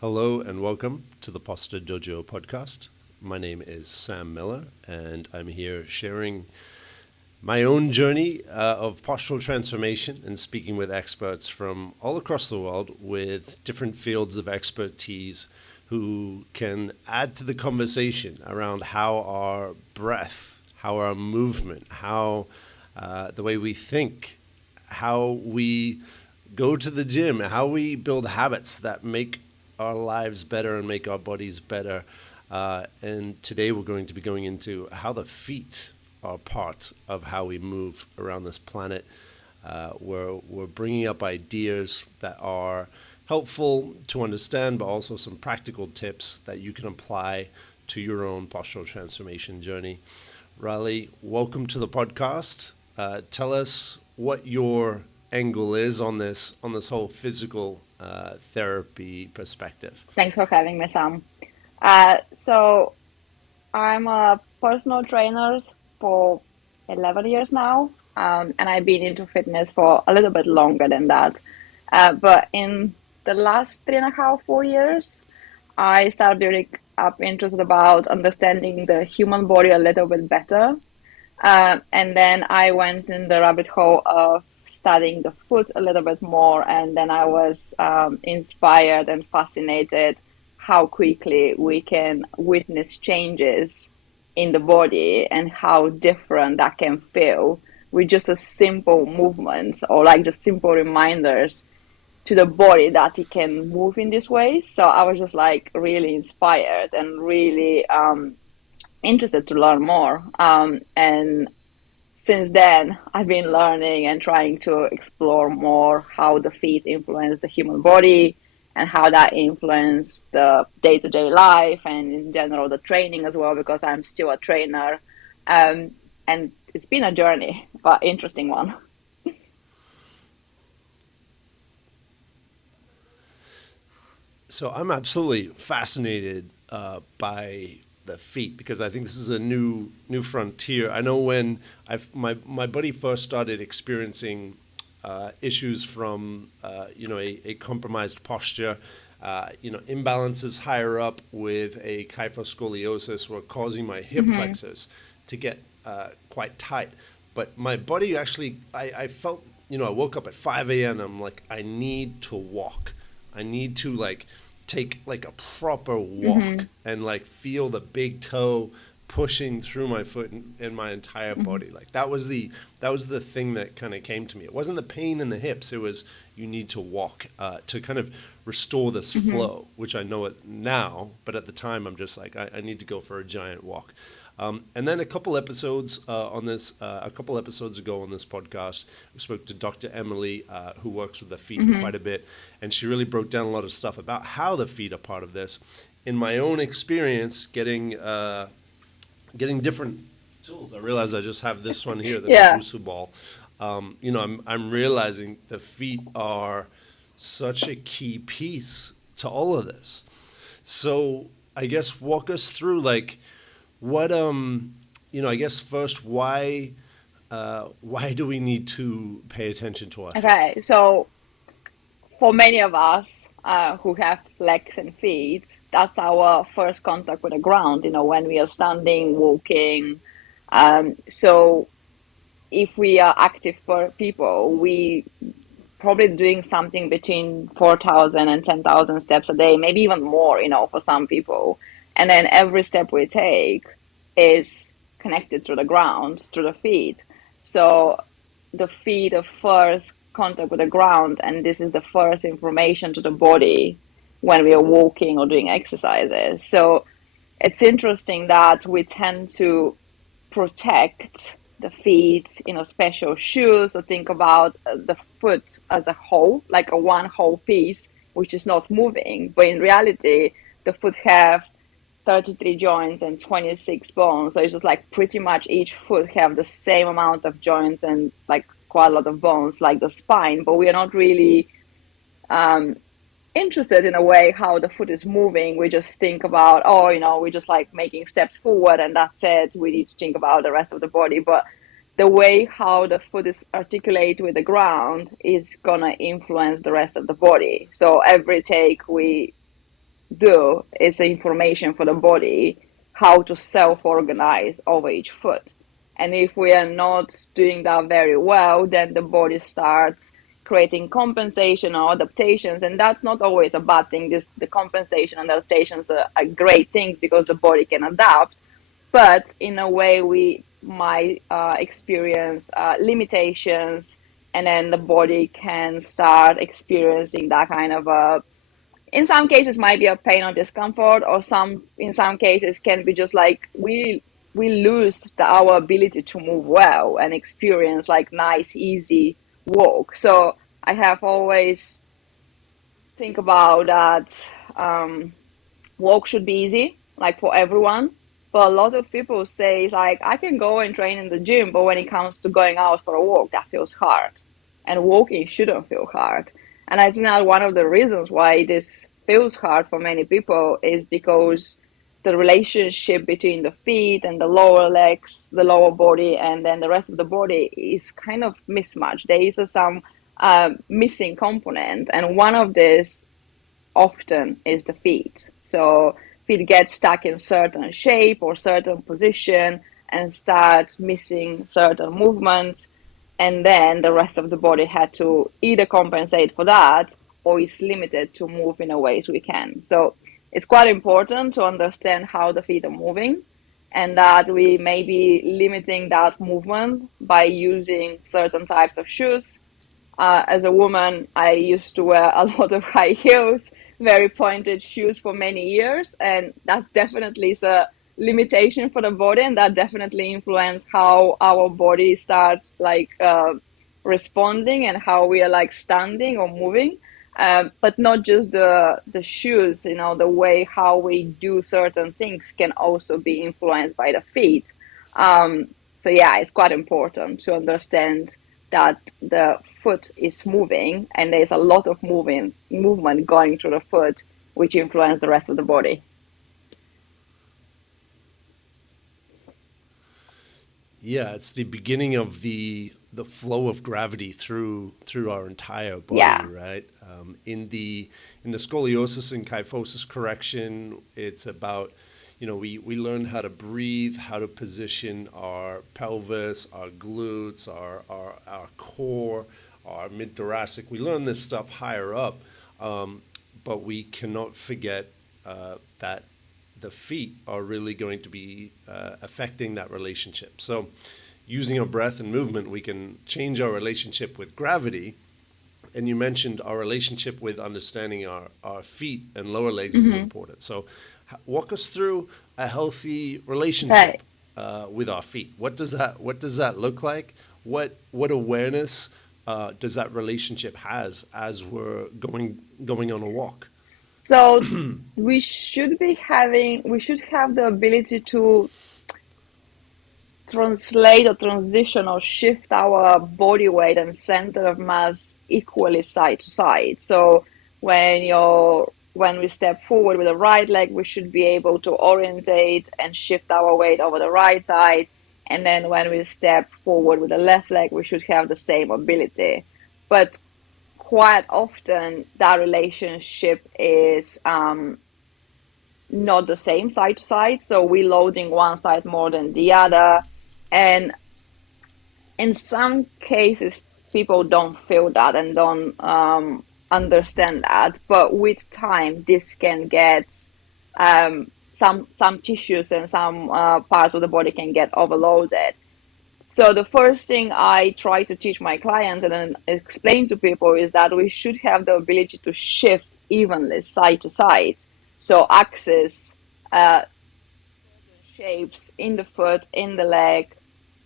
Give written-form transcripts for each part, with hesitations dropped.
Hello and welcome to the Posture Dojo podcast. My name is Sam Miller and I'm here sharing my own journey of postural transformation and speaking with experts from all across the world with different fields of expertise who can add to the conversation around how our breath, how our movement, how the way we think, how we go to the gym, how we build habits that make our lives better and make our bodies better. And today we're going to be going into how the feet are part of how we move around this planet. We're bringing up ideas that are helpful to understand, but also some practical tips that you can apply to your own postural transformation journey. Raleigh, welcome to the podcast. Tell us what your angle is on this whole physical therapy perspective. Thanks for having me, Sam. So I'm a personal trainer for 11 years now, and I've been into fitness for a little bit longer than that. But in the last 3.5, 4 years, I started building up interest about understanding the human body a little bit better. And then I went in the rabbit hole of studying the foot a little bit more, and then I was inspired and fascinated how quickly we can witness changes in the body and how different that can feel with just a simple movements or like just simple reminders to the body that it can move in this way. So I was just like really inspired and really interested to learn more. And since then, I've been learning and trying to explore more how the feet influence the human body and how that influence the day-to-day life and in general the training as well, because I'm still a trainer. And it's been a journey, but interesting one. So I'm absolutely fascinated by the feet because I think this is a new frontier. I know when my buddy first started experiencing issues from a compromised posture, imbalances higher up with a kyphoscoliosis were causing my hip flexors to get quite tight. But my body actually, I felt, I woke up at 5 a.m. I'm like, I need to walk. I need to take a proper walk and feel the big toe pushing through my foot and my entire body. That was the thing that kind of came to me. It wasn't the pain in the hips. It was you need to walk to kind of restore this flow, which I know it now, but at the time I'm just like I need to go for a giant walk. And then a couple episodes ago on this podcast, we spoke to Dr. Emily, who works with the feet quite a bit, and she really broke down a lot of stuff about how the feet are part of this. In my own experience, getting different tools, I realize I just have this one here, the Busu ball. I'm realizing the feet are such a key piece to all of this. So I guess walk us through what I guess first why do we need to pay attention to our feet? Okay, so for many of us who have legs and feet, that's our first contact with the ground, when we are standing, walking. So if we are active people, we probably doing something between 4,000 and 10,000 steps a day, maybe even more, for some people. And then every step we take is connected to the ground, to the feet. So the feet are first contact with the ground, and this is the first information to the body when we are walking or doing exercises. So it's interesting that we tend to protect the feet in a special shoes, or think about the foot as a whole, like a one whole piece, which is not moving. But in reality, the foot have 33 joints and 26 bones. So it's just pretty much each foot have the same amount of joints and quite a lot of bones, like the spine. But we are not really interested in a way how the foot is moving. We just think about, we're just making steps forward and that's it. We need to think about the rest of the body. But the way how the foot is articulated with the ground is gonna influence the rest of the body. So every take we do is the information for the body how to self-organize over each foot. And if we are not doing that very well, then the body starts creating compensation or adaptations, and that's not always a bad thing. The compensation and adaptations are a great thing because the body can adapt, but in a way we might experience limitations, and then the body can start experiencing that kind of in some cases might be a pain or discomfort, or in some cases can be just like we lose our ability to move well and experience like nice easy walk. So I have always think about that walk should be easy, like for everyone. But a lot of people say like I can go and train in the gym, but when it comes to going out for a walk, that feels hard. And walking shouldn't feel hard. And I think that one of the reasons why this feels hard for many people is because the relationship between the feet and the lower legs, the lower body, and then the rest of the body is kind of mismatched. There is some missing component, and one of these often is the feet. So feet get stuck in certain shape or certain position and start missing certain movements, and then the rest of the body had to either compensate for that or is limited to move in a ways we can. So it's quite important to understand how the feet are moving, and that we may be limiting that movement by using certain types of shoes. As a woman, I used to wear a lot of high heels, very pointed shoes for many years, and that's definitely a limitation for the body, and that definitely influence how our body starts like responding and how we are like standing or moving. But not just the shoes, the way how we do certain things can also be influenced by the feet. So yeah, it's quite important to understand that the foot is moving, and there's a lot of movement going through the foot, which influence the rest of the body. Yeah, it's the beginning of the flow of gravity through our entire body, Yeah. right? In the scoliosis and kyphosis correction, it's about we learn how to breathe, how to position our pelvis, our glutes, our core, our mid thoracic. We learn this stuff higher up, but we cannot forget that the feet are really going to be affecting that relationship. So using our breath and movement, we can change our relationship with gravity. And you mentioned our relationship with understanding our feet and lower legs is important. So walk us through a healthy relationship Right. with our feet. What does that look like? What awareness does that relationship has as we're going on a walk? So we should have the ability to translate or transition or shift our body weight and center of mass equally side to side. So when we step forward with the right leg, we should be able to orientate and shift our weight over the right side. And then when we step forward with the left leg, we should have the same ability. But quite often that relationship is not the same side to side. So we're loading one side more than the other. And in some cases, people don't feel that and don't understand that. But with time, this can get some tissues and some parts of the body can get overloaded. So the first thing I try to teach my clients and then explain to people is that we should have the ability to shift evenly side to side. So axis shapes in the foot, in the leg,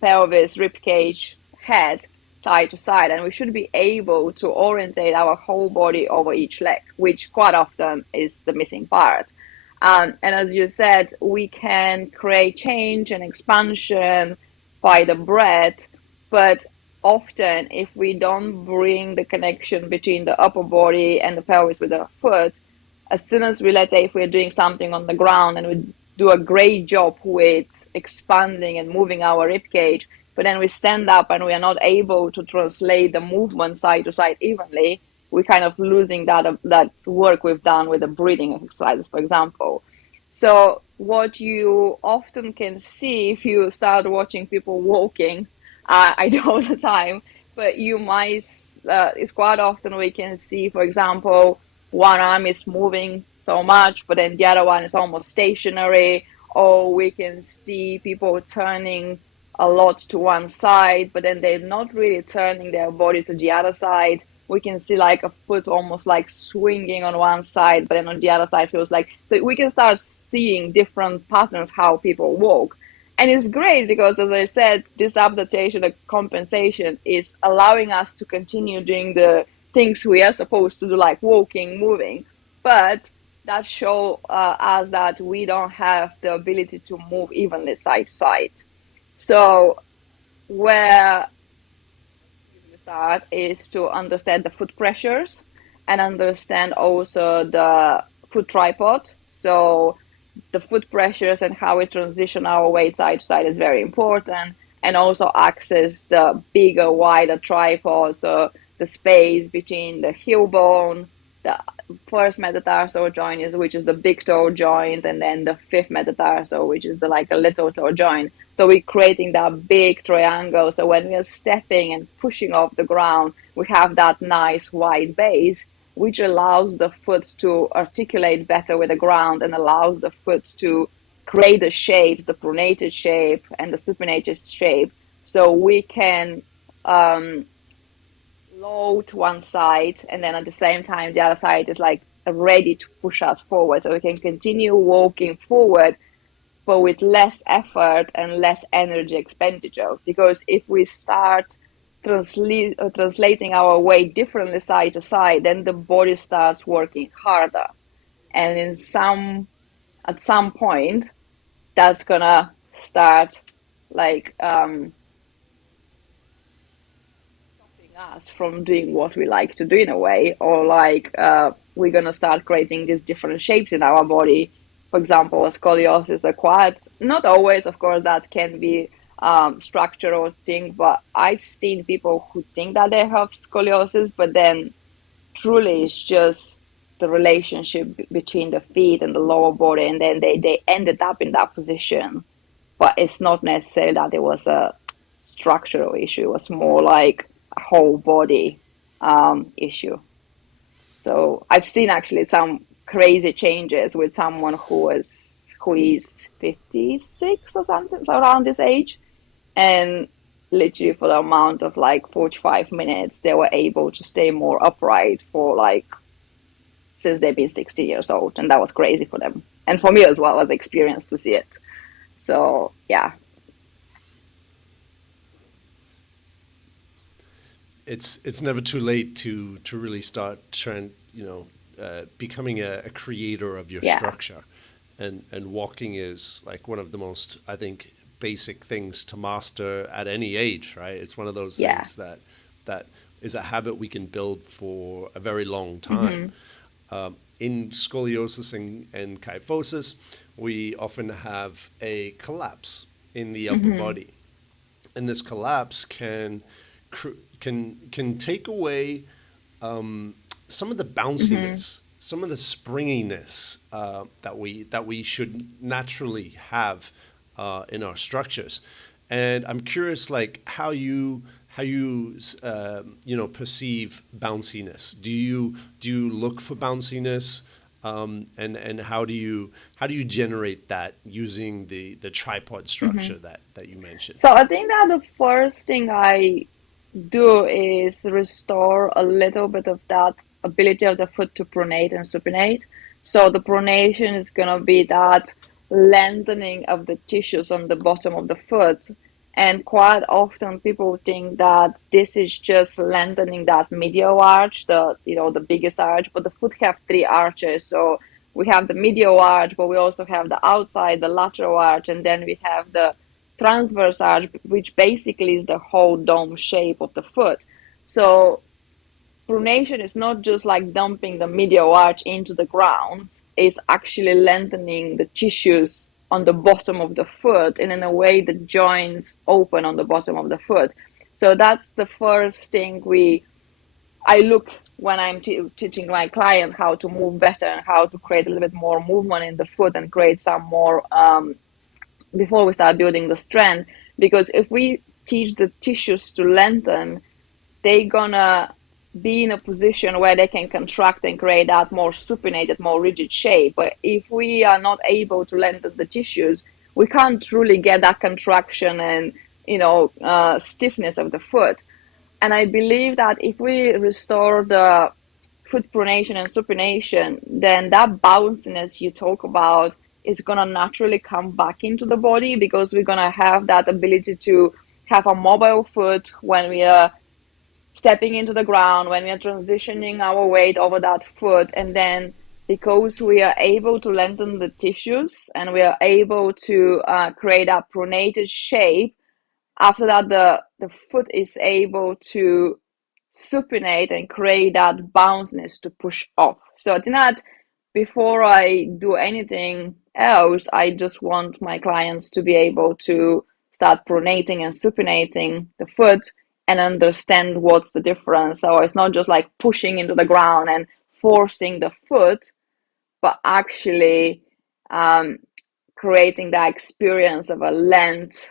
pelvis, rib cage, head, side to side, and we should be able to orientate our whole body over each leg, which quite often is the missing part. And as you said, we can create change and expansion by the breath, but often if we don't bring the connection between the upper body and the pelvis with the foot, as soon as let's say if we're doing something on the ground and we do a great job with expanding and moving our rib cage, but then we stand up and we are not able to translate the movement side to side evenly, we kind of losing that work we've done with the breathing exercises, for example. So what you often can see if you start watching people walking, I do all the time, but you might, it's quite often we can see, for example, one arm is moving so much, but then the other one is almost stationary, or we can see people turning a lot to one side, but then they're not really turning their body to the other side. We can see like a foot almost like swinging on one side, but then on the other side feels like, so we can start seeing different patterns how people walk. And it's great because, as I said, this adaptation, the compensation is allowing us to continue doing the things we are supposed to do, like walking, moving. But that show us that we don't have the ability to move evenly side to side. So where we start is to understand the foot pressures and understand also the foot tripod. So the foot pressures and how we transition our weight side to side is very important. And also access the bigger, wider tripod, so the space between the heel bone, the first metatarsal joint is which is the big toe joint, and then the fifth metatarsal, which is the like a little toe joint. So we're creating that big triangle. So when we are stepping and pushing off the ground, we have that nice wide base, which allows the foot to articulate better with the ground and allows the foot to create the shapes, the pronated shape and the supinated shape. So we can load one side, and then at the same time, the other side is like ready to push us forward. So we can continue walking forward, but with less effort and less energy expenditure. Because if we start translating our weight differently side to side, then the body starts working harder. And at some point, that's gonna start like stopping us from doing what we like to do in a way, or like we're gonna start creating these different shapes in our body. For example, scoliosis acquired, not always, of course, that can be structural thing, but I've seen people who think that they have scoliosis, but then truly it's just the relationship between the feet and the lower body, and then they ended up in that position. But it's not necessarily that it was a structural issue. It was more like a whole body issue. So I've seen actually some crazy changes with someone who is 56 or something, so around this age, and literally for the amount of like 45 minutes, they were able to stay more upright for like since they've been 60 years old, and that was crazy for them, and for me as well as experience to see it. So yeah, it's never too late to really start trying, becoming a creator of your yeah, structure, and walking is like one of the most, I think, basic things to master at any age, right? It's one of those yeah, things that is a habit we can build for a very long time. In scoliosis and kyphosis, we often have a collapse in the upper body, and this collapse can take away some of the bounciness, some of the springiness that we should naturally have in our structures. And I'm curious, like how you perceive bounciness. Do you look for bounciness, and how do you generate that using the tripod structure that you mentioned? so I think that the first thing I do is restore a little bit of that ability of the foot to pronate and supinate. So the pronation is going to be that lengthening of the tissues on the bottom of the foot. And quite often people think that this is just lengthening that medial arch, the biggest arch, but the foot have three arches. So we have the medial arch, but we also have the outside, the lateral arch, and then we have the transverse arch, which basically is the whole dome shape of the foot. So pronation is not just like dumping the medial arch into the ground, it's actually lengthening the tissues on the bottom of the foot, and in a way the joints open on the bottom of the foot. So that's the first thing I look when I'm teaching my clients how to move better and how to create a little bit more movement in the foot and create some more before we start building the strength. Because if we teach the tissues to lengthen, they're gonna be in a position where they can contract and create that more supinated, more rigid shape. But if we are not able to lengthen the tissues, we can't truly get that contraction and stiffness of the foot. And I believe that if we restore the foot pronation and supination, then that bounciness you talk about is going to naturally come back into the body, because we're going to have that ability to have a mobile foot when we are stepping into the ground, when we are transitioning our weight over that foot. And then because we are able to lengthen the tissues and we are able to create a pronated shape, after that the foot is able to supinate and create that bounciness to push off. So it's not, before I do anything else, I just want my clients to be able to start pronating and supinating the foot and understand what's the difference. So it's not just like pushing into the ground and forcing the foot, but actually creating that experience of a length,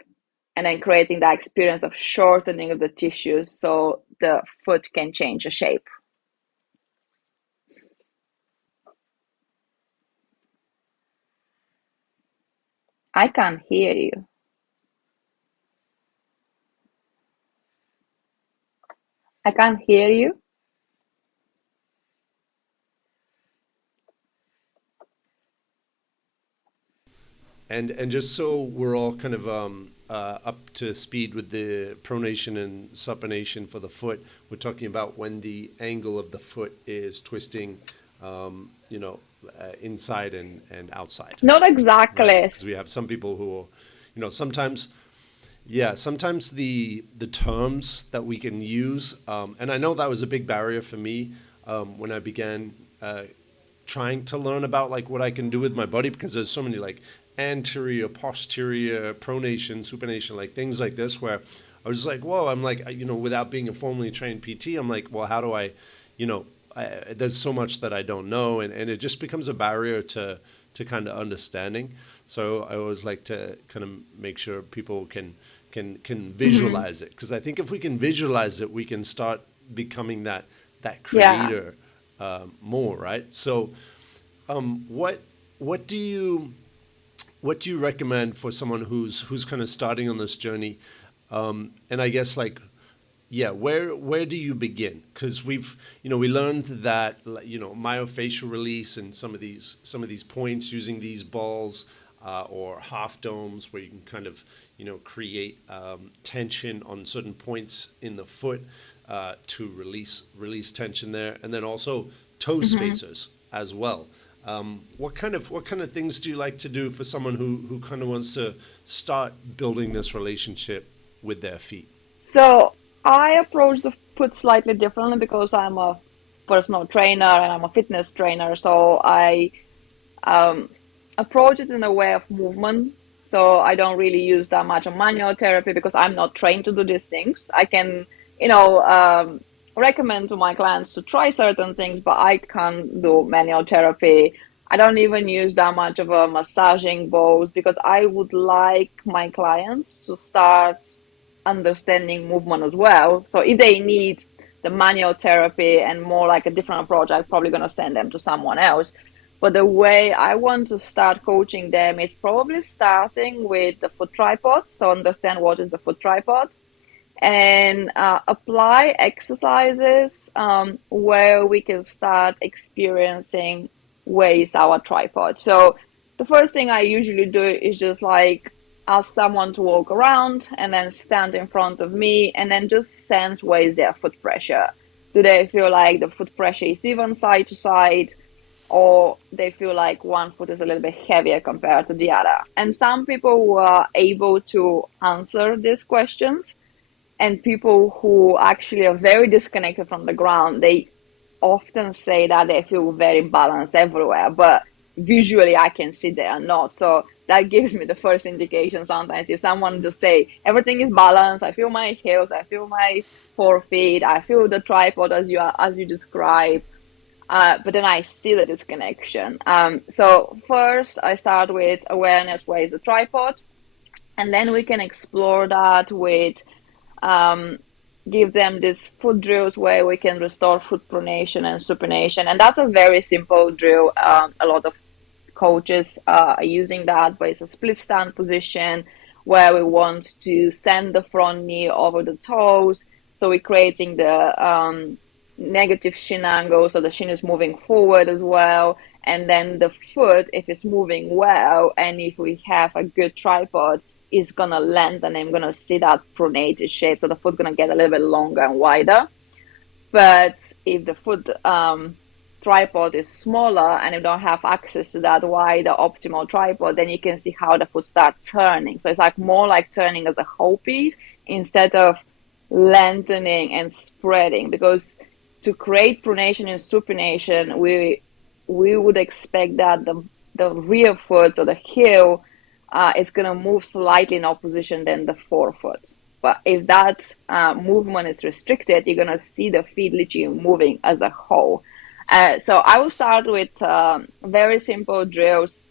and then creating that experience of shortening of the tissues so the foot can change the shape. I can't hear you. I can't hear you. And just so we're all kind of up to speed with the pronation and supination for the foot, we're talking about when the angle of the foot is twisting, inside and outside. Not exactly. Because we have some people who, sometimes the terms that we can use, and I know that was a big barrier for me when I began trying to learn about like what I can do with my body, because there's so many like anterior, posterior, pronation, supination, like things like this, where I was just like, whoa, I'm like, without being a formally trained PT, I'm like, well, how do I, there's so much that I don't know, and it just becomes a barrier to kind of understanding. So I always like to kind of make sure people can visualize it, because I think if we can visualize it, we can start becoming that creator more, right? So what do you recommend for someone who's kind of starting on this journey? And I guess where do you begin? Because we learned that myofascial release and some of these points using these balls or half domes, where you can kind of create tension on certain points in the foot to release tension there, and then also toe spacers as well. What kind of things do you like to do for someone who kind of wants to start building this relationship with their feet? So I approach the foot slightly differently, because I'm a personal trainer and I'm a fitness trainer. So I approach it in a way of movement. So I don't really use that much of manual therapy, because I'm not trained to do these things. I can, recommend to my clients to try certain things, but I can't do manual therapy. I don't even use that much of a massaging balls, because I would like my clients to start understanding movement as well. So if they need the manual therapy and more like a different approach, I'm probably going to send them to someone else. But the way I want to start coaching them is probably starting with the foot tripod. So understand what is the foot tripod, and apply exercises where we can start experiencing where is our tripod. So the first thing I usually do is just like ask someone to walk around and then stand in front of me, and then just sense where is their foot pressure. Do they feel like the foot pressure is even side to side, or they feel like one foot is a little bit heavier compared to the other? And some people who are able to answer these questions, and people who actually are very disconnected from the ground, they often say that they feel very balanced everywhere, but visually I can see they are not. So that gives me the first indication sometimes. If someone just say everything is balanced, I feel my heels, I feel my forefeet, I feel the tripod as you describe, but then I see the disconnection. So first I start with awareness, where is the tripod, and then we can explore that with give them these foot drills where we can restore foot pronation and supination, and that's a very simple drill. A lot of coaches are using that, but it's a split stand position where we want to send the front knee over the toes. So we're creating the negative shin angle, so the shin is moving forward as well. And then the foot, if it's moving well, and if we have a good tripod, is gonna lengthen, and I'm gonna see that pronated shape. So the foot gonna get a little bit longer and wider. But if the foot tripod is smaller and you don't have access to that wider optimal tripod, then you can see how the foot starts turning. So it's like more like turning as a whole piece instead of lengthening and spreading, because to create pronation and supination, we would expect that the rear foot or the heel is going to move slightly in opposition than the forefoot. But if that movement is restricted, you're going to see the feet literally moving as a whole. So I will start with very simple drills,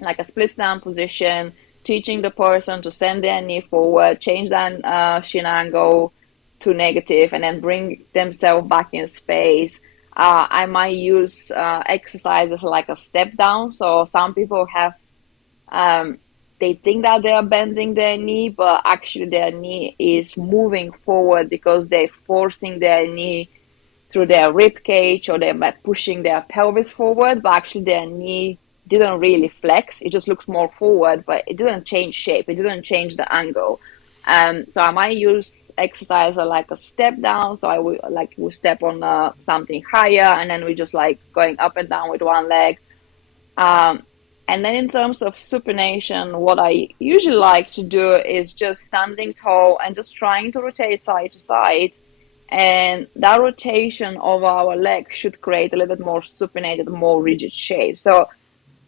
like a split stand position, teaching the person to send their knee forward, change that shin angle to negative, and then bring themselves back in space. I might use exercises like a step down. So some people have, they think that they are bending their knee, but actually their knee is moving forward because they're forcing their knee through their rib cage, or they're pushing their pelvis forward, but actually their knee didn't really flex. It just looks more forward, but it didn't change shape. It didn't change the angle. So I might use exercise like a step down. So I will step on something higher, and then we just like going up and down with one leg. And then in terms of supination, what I usually like to do is just standing tall and just trying to rotate side to side. And that rotation of our leg should create a little bit more supinated, more rigid shape. So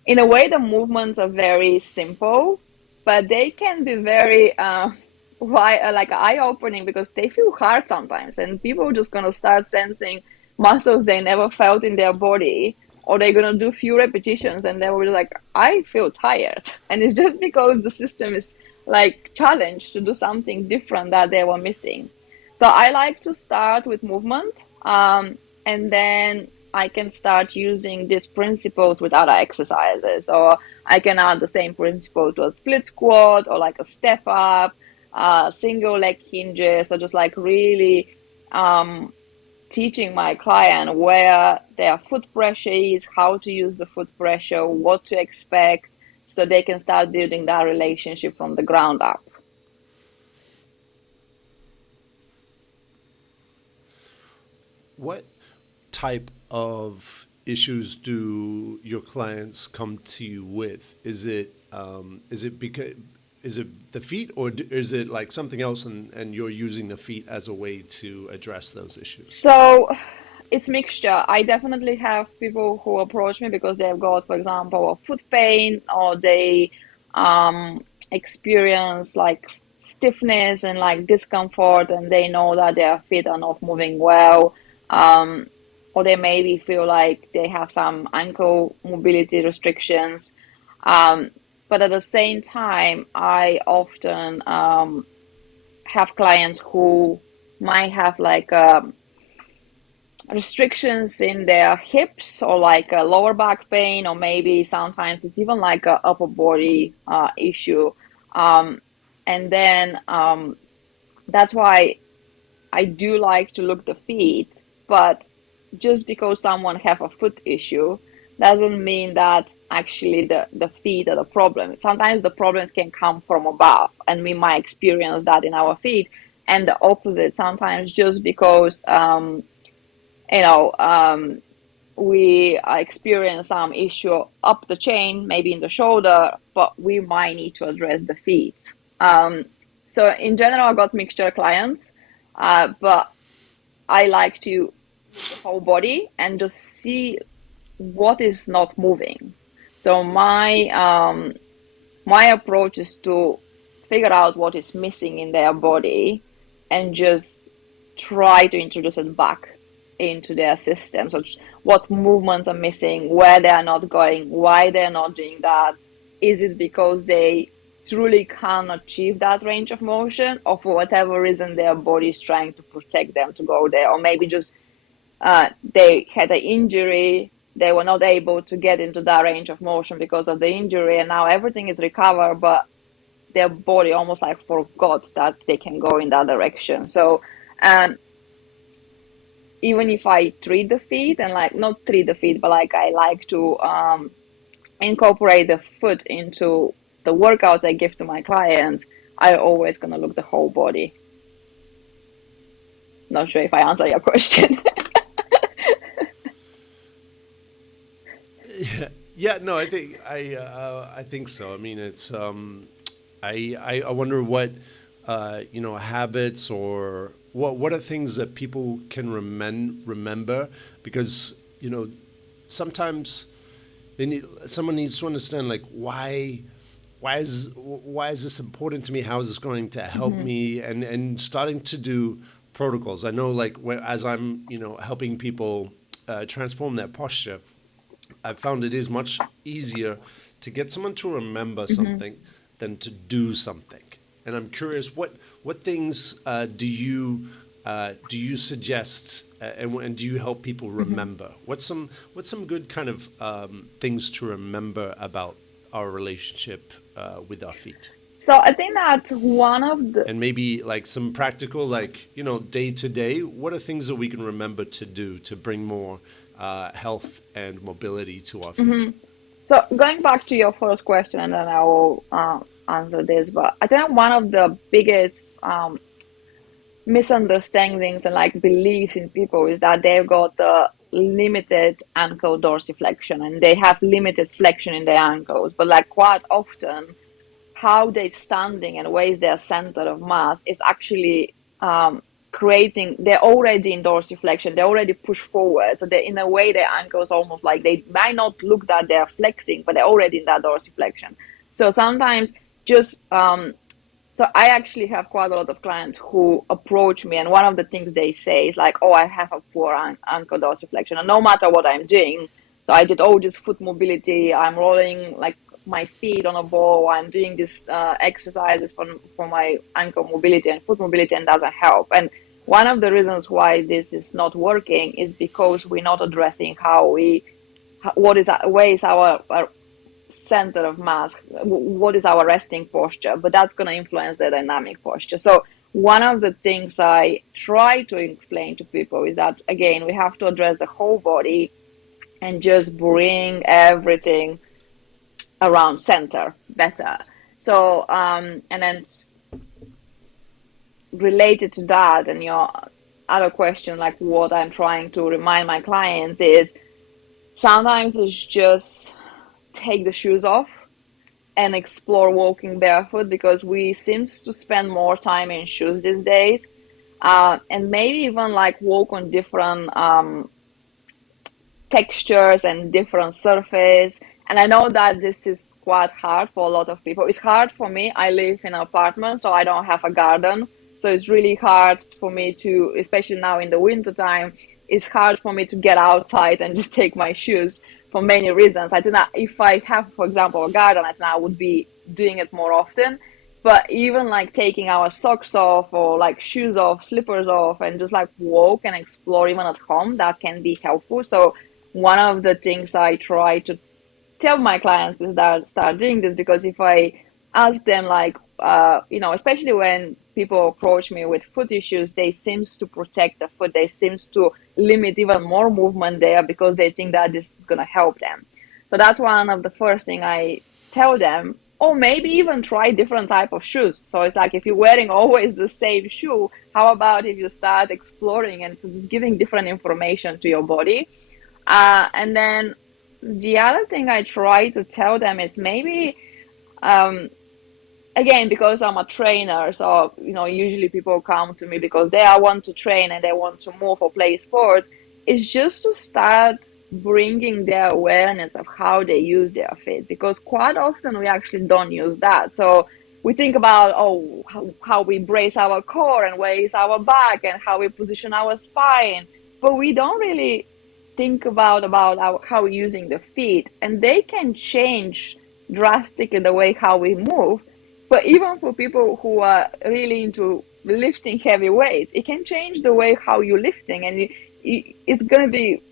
in a way, the movements are very simple, but they can be very eye-opening, because they feel hard sometimes, and people are just gonna start sensing muscles they never felt in their body, or they're gonna do few repetitions and they will be like, I feel tired. And it's just because the system is like challenged to do something different that they were missing. So I like to start with movement, and then I can start using these principles with other exercises, or I can add the same principle to a split squat, or like a step up, single leg hinges, or just like really teaching my client where their foot pressure is, how to use the foot pressure, what to expect, so they can start building that relationship from the ground up. What type of issues do your clients come to you with? Is it the feet, or is it like something else, and you're using the feet as a way to address those issues? So it's mixture. I definitely have people who approach me because they've got, for example, a foot pain, or they experience like stiffness and like discomfort, and they know that their feet are not moving well. Or they maybe feel like they have some ankle mobility restrictions. But at the same time, I often have clients who might have like restrictions in their hips, or like a lower back pain, or maybe sometimes it's even like a upper body issue. And then that's why I do like to look the feet. But just because someone have a foot issue doesn't mean that actually the feet are the problem. Sometimes the problems can come from above, and we might experience that in our feet. And the opposite, sometimes just because we experience some issue up the chain, maybe in the shoulder, but we might need to address the feet. So in general, I got mixture clients, but I like to the whole body and just see what is not moving. So my my approach is to figure out what is missing in their body and just try to introduce it back into their system. So what movements are missing, where they are not going, why they're not doing that. Is it because they truly can't achieve that range of motion, or for whatever reason their body is trying to protect them to go there, or maybe just they had an injury, they were not able to get into that range of motion because of the injury, and now everything is recovered, but their body almost like forgot that they can go in that direction. So even if I treat the feet, and like not treat the feet, but like I like to incorporate the foot into the workouts I give to my clients, I always gonna look the whole body. Not sure if I answer your question. Yeah, no, I think so. I mean, it's I wonder what habits or what are things that people can remember, because sometimes someone needs to understand, like, why is this important to me? How is this going to help me? And starting to do protocols. I know, like, as I'm helping people transform their posture, I've found it is much easier to get someone to remember something than to do something. And I'm curious, what things do you suggest, and do you help people remember? What's some good kind of things to remember about our relationship with our feet? So I think that one of the And maybe like some practical, like, day to day, what are things that we can remember to do to bring more health and mobility to our feet? So going back to your first question, and then I will answer this, but I think one of the biggest misunderstandings and like beliefs in people is that they've got the limited ankle dorsiflexion and they have limited flexion in their ankles. But like quite often, how they're standing and where is their center of mass is actually creating, they're already in dorsiflexion, they already push forward. So they're, in a way, their ankles almost like they might not look that they're flexing, but they're already in that dorsiflexion. So sometimes just, so I actually have quite a lot of clients who approach me, and one of the things they say is like, oh, I have a poor ankle dorsiflexion, and no matter what I'm doing, so I did all this foot mobility, I'm rolling like my feet on a ball, I'm doing these exercises for my ankle mobility and foot mobility, and doesn't help. And one of the reasons why this is not working is because we're not addressing where is our center of mass, what is our resting posture, but that's going to influence the dynamic posture. So one of the things I try to explain to people is that, again, we have to address the whole body and just bring everything around center better. So and then related to that, and your other question, like what I'm trying to remind my clients is, sometimes it's just take the shoes off and explore walking barefoot, because we seem to spend more time in shoes these days, and maybe even like walk on different textures and different surface. And I know that this is quite hard for a lot of people. It's hard for me. I live in an apartment, so I don't have a garden. So it's really hard for me to, especially now in the winter time, it's hard for me to get outside and just take my shoes for many reasons. I think that if I have, for example, a garden, I think I would be doing it more often. But even like taking our socks off or like shoes off, slippers off, and just like walk and explore even at home, that can be helpful. So one of the things I try to tell my clients is that start doing this, because if I ask them like, especially when people approach me with foot issues, they seems to protect the foot. They seems to limit even more movement there because they think that this is going to help them. So that's one of the first thing I tell them. Or maybe even try different type of shoes. So it's like, if you're wearing always the same shoe, how about if you start exploring and so just giving different information to your body? And then the other thing I try to tell them is maybe, again, because I'm a trainer, so usually people come to me because they want to train and they want to move or play sports. is just to start bringing their awareness of how they use their feet, because quite often we actually don't use that. So we think about, oh, how we brace our core and raise our back and how we position our spine, but we don't really think about how we're using the feet, and they can change drastically the way how we move. But even for people who are really into lifting heavy weights, it can change the way how you're lifting, and it's gonna be,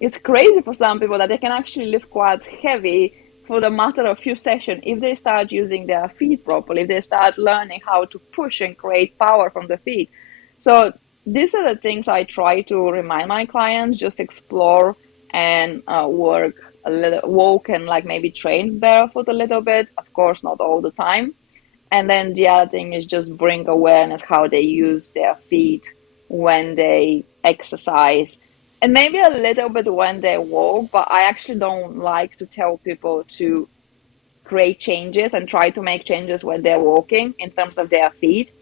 it's crazy for some people that they can actually lift quite heavy for the matter of a few sessions if they start using their feet properly, if they start learning how to push and create power from the feet. So these are the things I try to remind my clients, just explore and work a little, walk and like maybe train barefoot a little bit. Of course, not all the time. And then the other thing is just bring awareness how they use their feet when they exercise, and maybe a little bit when they walk. But I actually don't like to tell people to create changes and try to make changes when they're walking in terms of their feet,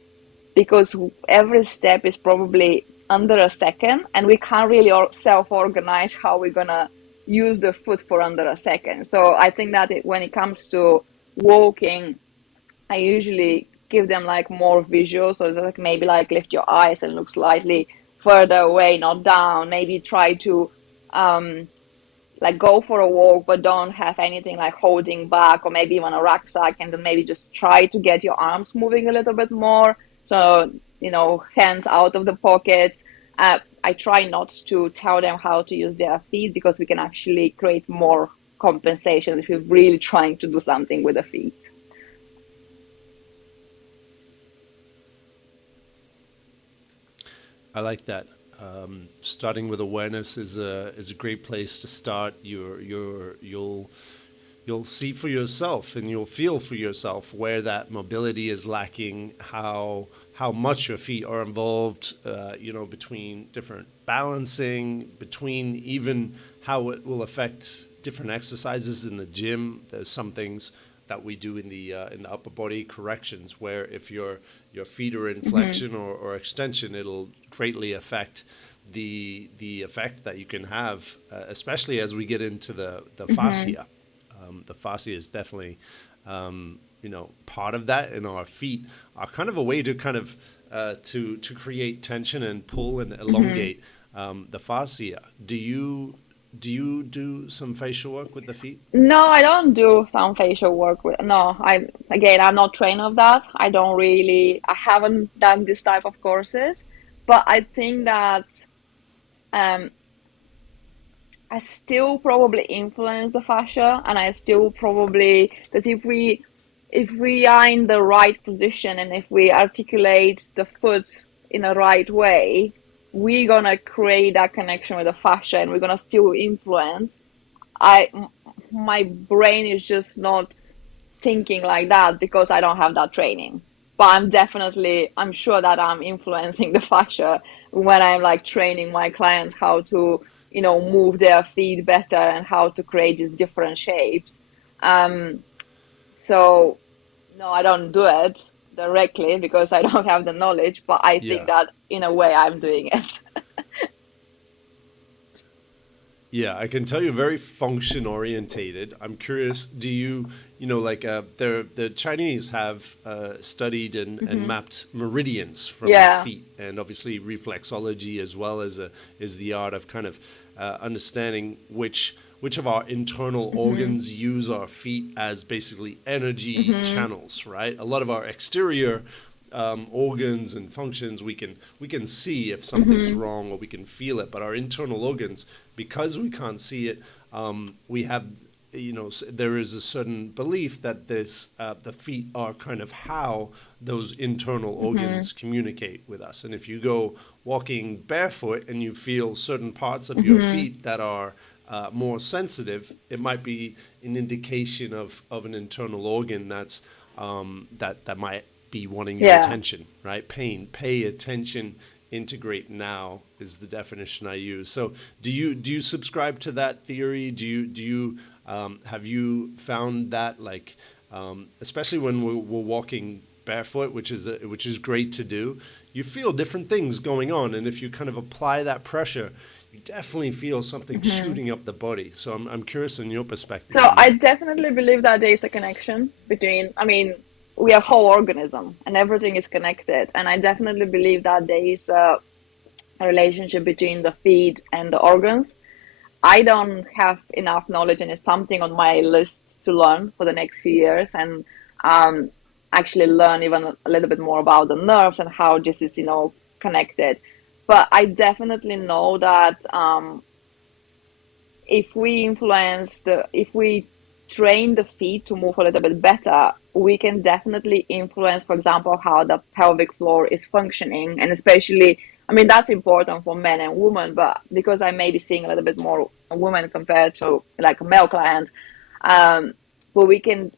because every step is probably under a second, and we can't really self-organize how we're gonna use the foot for under a second. So I think that when it comes to walking, I usually give them like more visual. So it's like maybe like lift your eyes and look slightly further away, not down. Maybe try to um, like go for a walk, but don't have anything like holding back, or maybe even a rucksack, and then maybe just try to get your arms moving a little bit more. So, hands out of the pocket. I try not to tell them how to use their feet, because we can actually create more compensation if we're really trying to do something with the feet. I like that. Starting with awareness is a great place to start. You'll see for yourself, and you'll feel for yourself where that mobility is lacking, how much your feet are involved, between different balancing, between even how it will affect different exercises in the gym. There's some things that we do in the upper body corrections where if your feet are in Mm-hmm. flexion or extension, it'll greatly affect the effect that you can have, especially as we get into the Mm-hmm. fascia. The fascia is definitely, part of that, and our feet are kind of a way to kind of to create tension and pull and Mm-hmm. elongate the fascia. Do you do some facial work with the feet? No, I don't do some facial work with, no, I'm not trained of that. I haven't done this type of courses, but I think that um, I still probably influence the fascia, and I still probably, because if we are in the right position and if we articulate the foot in a right way, we're gonna create that connection with the fascia, and we're gonna still influence. I My brain is just not thinking like that because I don't have that training. But I'm sure that I'm influencing the fascia when I'm like training my clients how to, move their feet better and how to create these different shapes. Um, so no, I don't do it directly because I don't have the knowledge, but I think Yeah. that in a way I'm doing it. Yeah, I can tell you're very function orientated. I'm curious, do you, like the Chinese have studied and Hmm. mapped meridians from the Yeah. feet, and obviously reflexology as well as is the art of kind of understanding which of our internal Hmm. organs use our feet as basically energy Hmm. channels, right? A lot of our exterior organs and functions we can see if something's Hmm. wrong, or we can feel it, but our internal organs, because we can't see it, we have, there is a certain belief that the feet are kind of how those internal Hmm. organs communicate with us. And if you go walking barefoot and you feel certain parts of your Hmm. feet that are more sensitive, it might be an indication of an internal organ that might be wanting your Yeah. attention, right? Pay attention, integrate now is the definition I use. So do you subscribe to that theory? Do you have you found that, like, especially when we're walking barefoot, which is great to do, you feel different things going on, and if you kind of apply that pressure, you definitely feel something shooting up the body. So I'm curious in your perspective So on I that. definitely believe that there is a connection between, I mean, we are a whole organism and everything is connected. And I definitely believe that there is a relationship between the feet and the organs. I don't have enough knowledge, and it's something on my list to learn for the next few years, and um, actually learn even a little bit more about the nerves and how this is, connected. But I definitely know that if we train the feet to move a little bit better, we can definitely influence, for example, how the pelvic floor is functioning. And especially, I mean, that's important for men and women, but because I may be seeing a little bit more women compared to like a male client, um, but we can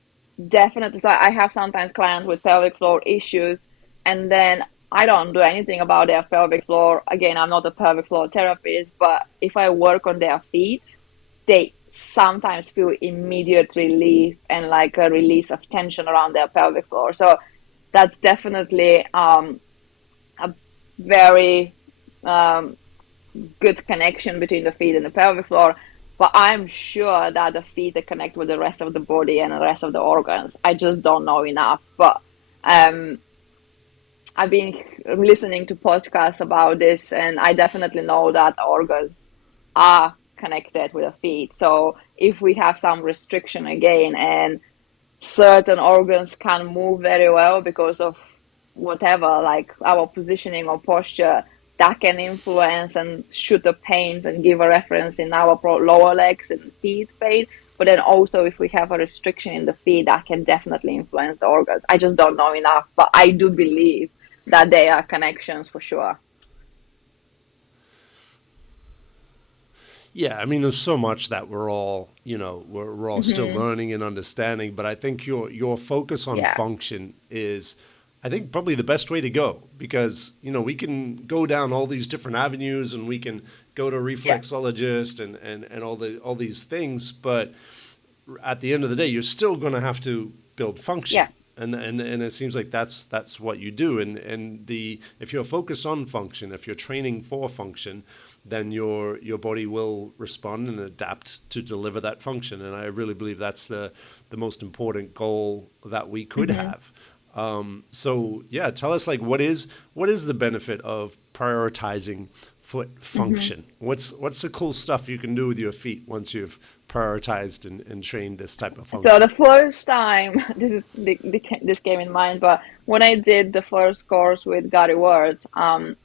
definitely, so I have sometimes clients with pelvic floor issues, and then I don't do anything about their pelvic floor. Again, I'm not a pelvic floor therapist, but if I work on their feet, they sometimes feel immediate relief and like a release of tension around their pelvic floor. So that's definitely a very um, good connection between the feet and the pelvic floor. But I'm sure that the feet are connect with the rest of the body and the rest of the organs. I just don't know enough. But um, I've been listening to podcasts about this, and I definitely know that organs are connected with the feet. So if we have some restriction again, and certain organs can move very well because of whatever, like our positioning or posture, that can influence and shoot the pains and give a reference in our lower legs and feet pain. But then also, if we have a restriction in the feet, that can definitely influence the organs. I just don't know enough, but I do believe that there are connections for sure. Yeah, I mean, there's so much that we're all, we're all still Hmm. learning and understanding. But I think your focus on Yeah, function is, I think, probably the best way to go because we can go down all these different avenues and we can go to yeah, reflexologist and all these things, but at the end of the day, you're still going to have to build yeah. function. And it seems like that's what you do. And the if you're focused on function, if you're training for function, then your body will respond and adapt to deliver that function. And I really believe that's the most important goal that we could Hmm. have. So yeah, tell us like what is the benefit of prioritizing foot Hmm. function? What's the cool stuff you can do with your feet once you've prioritized and trained this type of So function? the first time, this came in mind, but when I did the first course with Gary Ward, and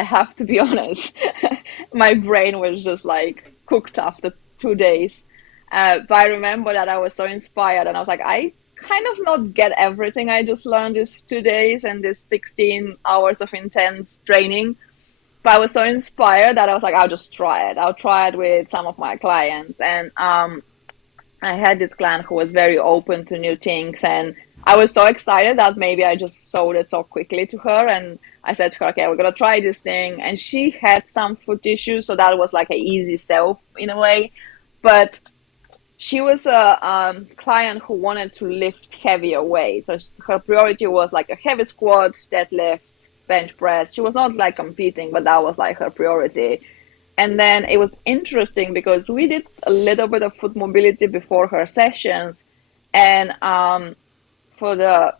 I have to be honest, my brain was just like cooked after 2 days. But I remember that I was so inspired, and I was like, I kind of not get everything I just learned these 2 days and this 16 hours of intense training. But I was so inspired that I was like, I'll just try it. I'll try it with some of my clients, and I had this client who was very open to new things, and I was so excited that maybe I just sold it so quickly to her. And I said to her, "Okay, we're gonna try this thing." And she had some foot issues, so that was like an easy sell in a way. But she was a client who wanted to lift heavier weights. So her priority was like a heavy squat, deadlift, bench press. She was not like competing, but that was like her priority. And then it was interesting because we did a little bit of foot mobility before her sessions. And for the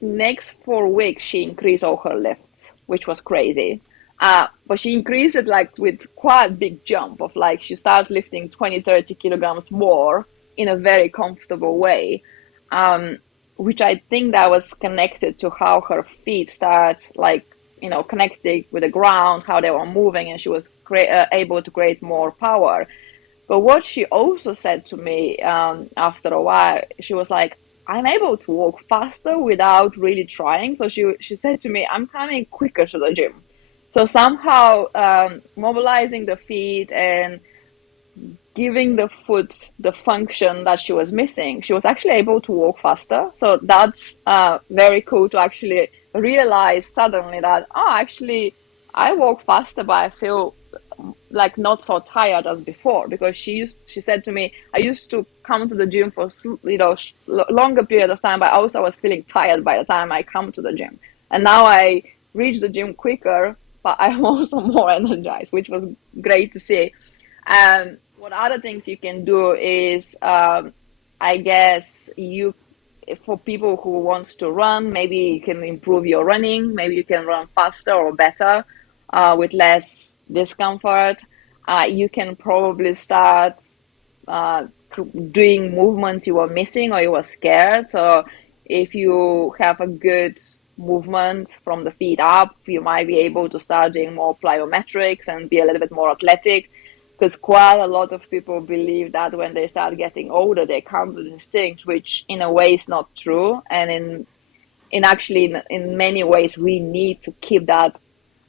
next 4 weeks, she increased all her lifts, which was crazy. But she increased it like with quite a big jump of like she started lifting 20, 30 kilograms more in a very comfortable way. Um, which I think that was connected to how her feet start like, connecting with the ground, how they were moving, and she was able to create more power. But what she also said to me after a while, she was like, I'm able to walk faster without really trying. So she said to me, I'm coming quicker to the gym. So somehow mobilizing the feet and giving the foot the function that she was missing, she was actually able to walk faster. So that's very cool to actually realize suddenly that, oh, actually, I walk faster, but I feel like not so tired as before, because she said to me, I used to come to the gym for longer period of time, but also I was feeling tired by the time I come to the gym, and now I reach the gym quicker, but I'm also more energized, which was great to see. What other things you can do is, I guess for people who wants to run, maybe you can improve your running. Maybe you can run faster or better, with less discomfort. You can probably start uh, doing movements you were missing or you were scared. So if you have a good movement from the feet up, you might be able to start doing more plyometrics and be a little bit more athletic. Because quite a lot of people believe that when they start getting older, they can't do these things, which in a way is not true. And in many ways, we need to keep that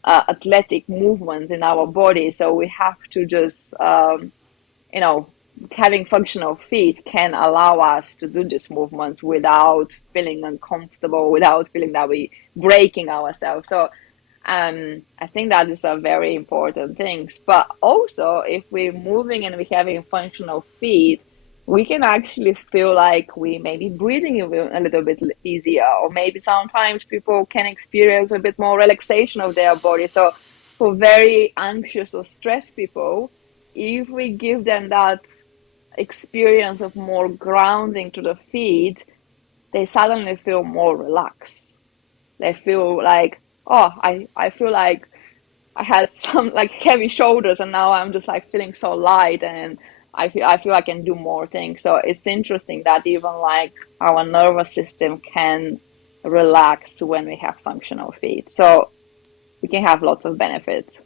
athletic movement in our body. So we have to just, you know, having functional feet can allow us to do these movements without feeling uncomfortable, without feeling that we breaking ourselves. So I think that is a very important thing. But also, if we're moving and we're having functional feet, we can actually feel like we may be breathing a little bit easier, or maybe sometimes people can experience a bit more relaxation of their body. So for very anxious or stressed people, if we give them that experience of more grounding to the feet, they suddenly feel more relaxed. They feel like, oh, I feel like I had some like heavy shoulders and now I'm just like feeling so light, and I feel I can do more things. So it's interesting that even like our nervous system can relax when we have functional feet. So we can have lots of benefits.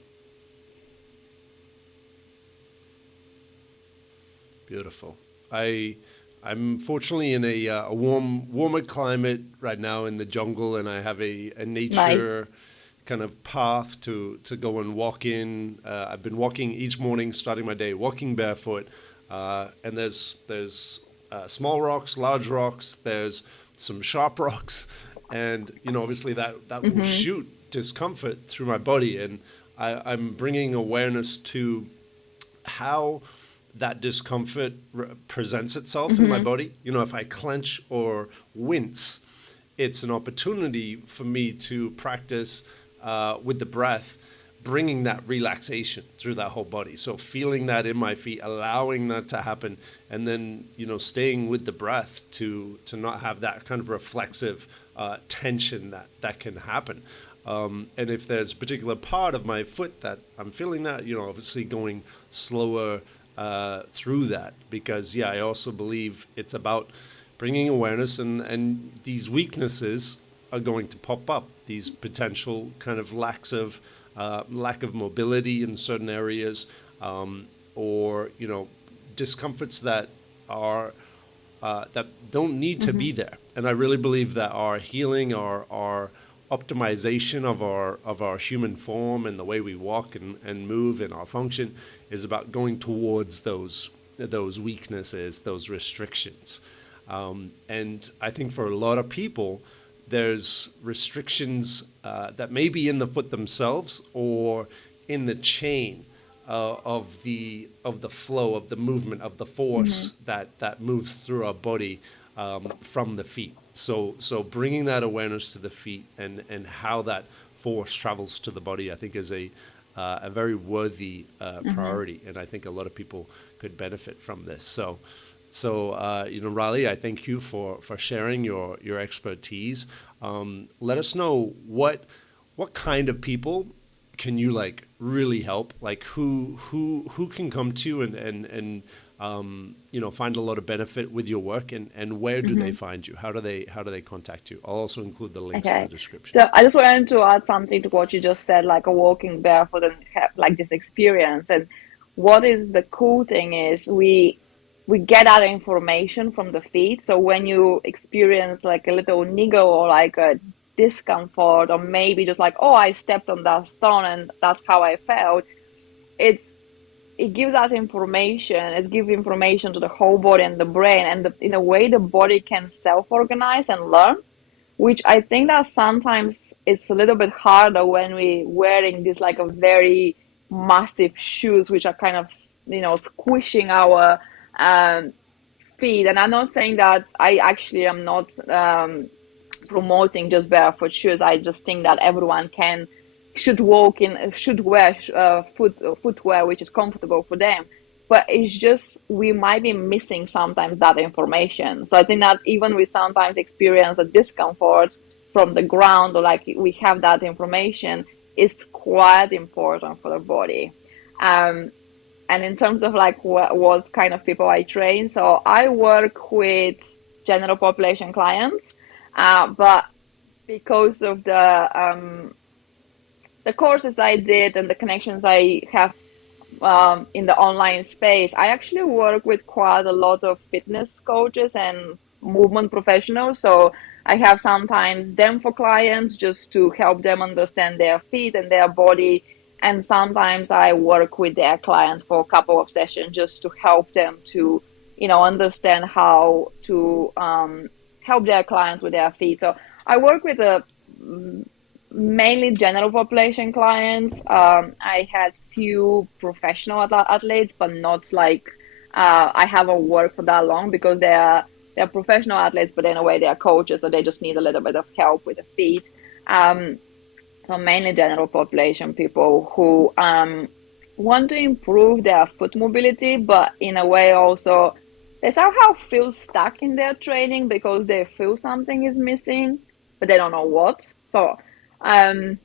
Beautiful. I'm fortunately in a warmer climate right now in the jungle, and I have a Nice. nature kind of path to go and walk in. I've been walking each morning, starting my day walking barefoot, and there's small rocks, large rocks. There's some sharp rocks, and obviously that will Mm-hmm. shoot discomfort through my body, and I'm bringing awareness to how that discomfort presents itself in my Mm-hmm. body. If I clench or wince, it's an opportunity for me to practice with the breath, bringing that relaxation through that whole body. So feeling that in my feet, allowing that to happen, and then staying with the breath to not have that kind of reflexive tension that can happen. And if there's a particular part of my foot that I'm feeling that, obviously going slower through that, because I also believe it's about bringing awareness, and these weaknesses are going to pop up, these potential kind of lack of mobility in certain areas, or discomforts that are that don't need to Mm-hmm. be there. And I really believe that our healing, our optimization of our human form and the way we walk and move and our function is about going towards those weaknesses, those restrictions. And I think for a lot of people, there's restrictions that may be in the foot themselves or in the chain of the flow of the movement of the Mm-hmm. force that moves through our body from the feet. So bringing that awareness to the feet and how that force travels to the body, I think, is a very worthy Mm-hmm. priority, and I think a lot of people could benefit from this. So, Raleigh, I thank you for sharing your expertise. Let us know what kind of people can you like really help? Like who can come to you and find a lot of benefit with your work, and where do they Mm-hmm. find you? How do they contact you? I'll also include the links in the Okay. description. So I just wanted to add something to what you just said, like a walking barefoot and have like this experience. And what is the cool thing is we get our information from the feet. So when you experience like a little niggle or like a discomfort, or maybe just like, oh, I stepped on that stone and that's how I felt, it's it gives us information. It gives information to the whole body and the brain, and in a way the body can self-organize and learn, which I think that sometimes it's a little bit harder when we wearing this like a very massive shoes, which are kind of squishing our um, feet. And I'm not saying that I actually am not promoting just barefoot shoes. I just think that everyone can should walk in, should wear footwear which is comfortable for them. But it's just we might be missing sometimes that information. So I think that even we sometimes experience a discomfort from the ground, or like we have that information, is quite important for the body. And in terms of like what kind of people I train, so I work with general population clients, but because of the courses I did and the connections I have in the online space, I actually work with quite a lot of fitness coaches and movement professionals. So I have sometimes them for clients just to help them understand their feet and their body. And sometimes I work with their clients for a couple of sessions just to help them to, understand how to help their clients with their feet. So I work with mainly general population clients. I had few professional athletes, but not like I haven't worked for that long, because they're professional athletes, but in a way they are coaches, so they just need a little bit of help with the feet. So mainly general population people who want to improve their foot mobility, but in a way also they somehow feel stuck in their training because they feel something is missing, but they don't know what. So um,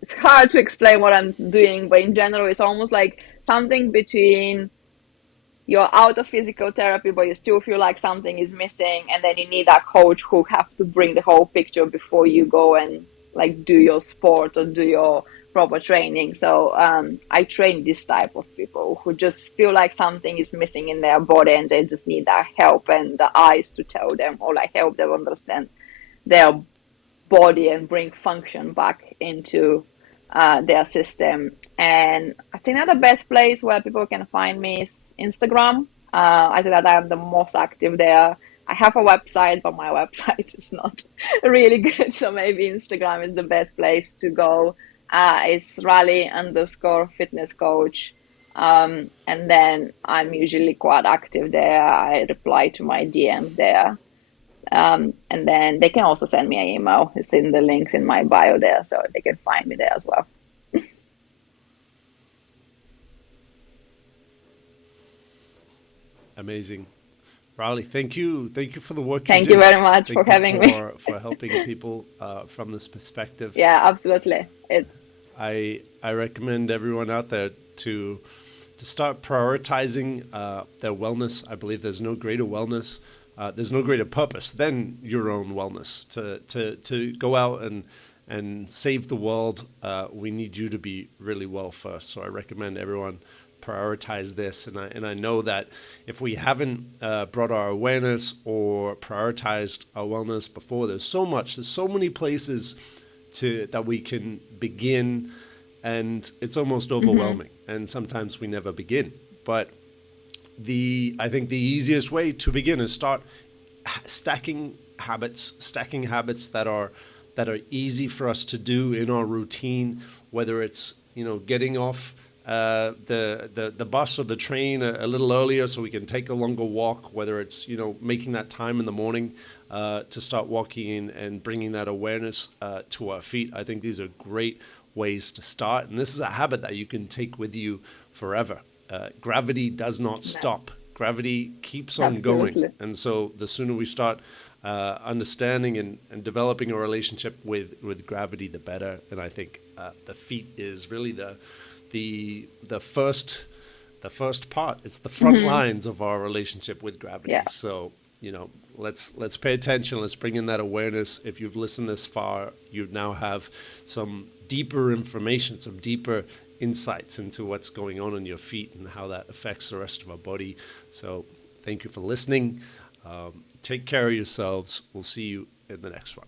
it's hard to explain what I'm doing, but in general, it's almost like something between you're out of physical therapy, but you still feel like something is missing, and then you need that coach who have to bring the whole picture before you go and like do your sport or do your proper training. So I train this type of people who just feel like something is missing in their body, and they just need that help and the eyes to tell them, or like help them understand their body and bring function back into their system. And I think that the best place where people can find me is Instagram. I think that I am the most active there. I have a website, but my website is not really good. So maybe Instagram is the best place to go. It's Rali_fitness coach. And then I'm usually quite active there. I reply to my DMs there. And then they can also send me an email. It's in the links in my bio there, so they can find me there as well. Amazing. Raleigh, thank you. Thank you for the work you Thank do. you very much Thank for having you me. for helping people from this perspective. Yeah, absolutely. I recommend everyone out there to start prioritizing their wellness. I believe there's no greater wellness, there's no greater purpose than your own wellness. To go out and save the world, we need you to be really well first. So I recommend everyone prioritize this. And I know that if we haven't brought our awareness or prioritized our wellness before, there's so many places that we can begin, and it's almost overwhelming. And sometimes we never begin. But I think the easiest way to begin is start stacking habits that are easy for us to do in our routine, whether it's getting off the bus or the train a little earlier so we can take a longer walk, whether it's making that time in the morning to start walking and bringing that awareness to our feet. I think these are great ways to start, and this is a habit that you can take with you forever. Gravity does not stop. Gravity keeps on going, and so the sooner we start understanding and developing a relationship with gravity, the better. And I think the feet is really the first part. It's the front lines of our relationship with gravity. Yeah. So let's pay attention. Let's bring in that awareness. If you've listened this far, you now have some deeper information, some deeper insights into what's going on in your feet and how that affects the rest of our body. So thank you for listening. Take care of yourselves. We'll see you in the next one.